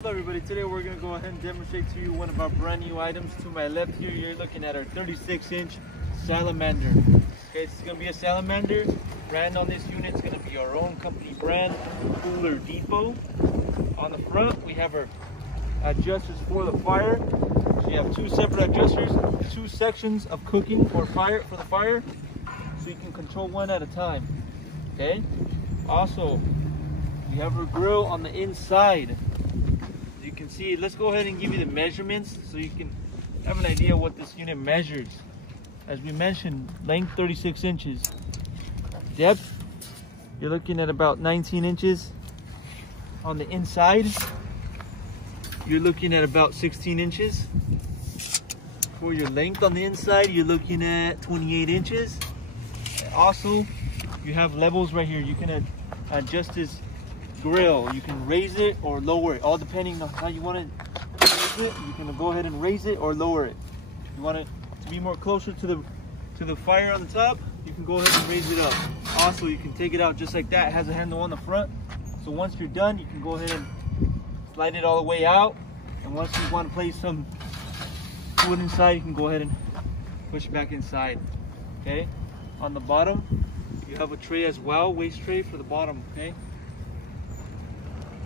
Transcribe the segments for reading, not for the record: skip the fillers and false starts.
Hello everybody, today we're going to go ahead and demonstrate to you one of our brand new items. To my left here, you're looking at our 36-inch Salamander. Okay, this is going to be a Salamander. Brand on this unit is going to be our own company brand, Cooler Depot. On the front, we have our adjusters for the fire. So you have two separate adjusters, two sections of cooking for the fire, so you can control one at a time. Okay. Also, we have our grill on the inside. You can see, let's go ahead and give you the measurements so you can have an idea what this unit measures. As we mentioned, length 36 inches, depth you're looking at about 19 inches. On the inside you're looking at about 16 inches. For your length on the inside, you're looking at 28 inches. Also, you have levels right here. You can adjust this grill. You can raise it or lower it, all depending on how you want to raise it. You can go ahead and raise it or lower it. If you want it to be more closer to the fire on the top, you can go ahead and raise it up. Also, you can take it out just like that. It has a handle on the front, so once you're done, you can go ahead and slide it all the way out. And once you want to place some food inside, you can go ahead and push it back inside. Okay, on the bottom you have a tray as well, waste tray for the bottom. Okay,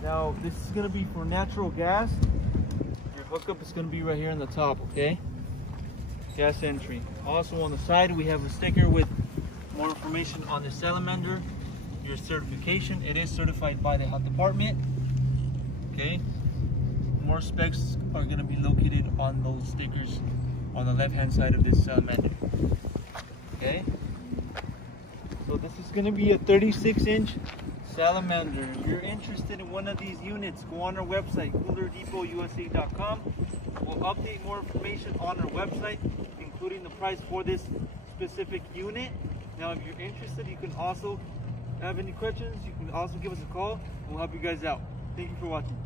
now this is going to be for natural gas. Your hookup is going to be right here on the top. Okay, gas entry. Also on the side we have a sticker with more information on the Salamander, your certification. It is certified by the health department. Okay, more specs are going to be located on those stickers on the left hand side of this Salamander. Okay, so this is going to be a 36-inch Salamander. If you're interested in one of these units, go on our website, coolerdepot.usa.com. We'll update more information on our website, including the price for this specific unit. Now, if you're interested, you can also have any questions, you can also give us a call. We'll help you guys out. Thank you for watching.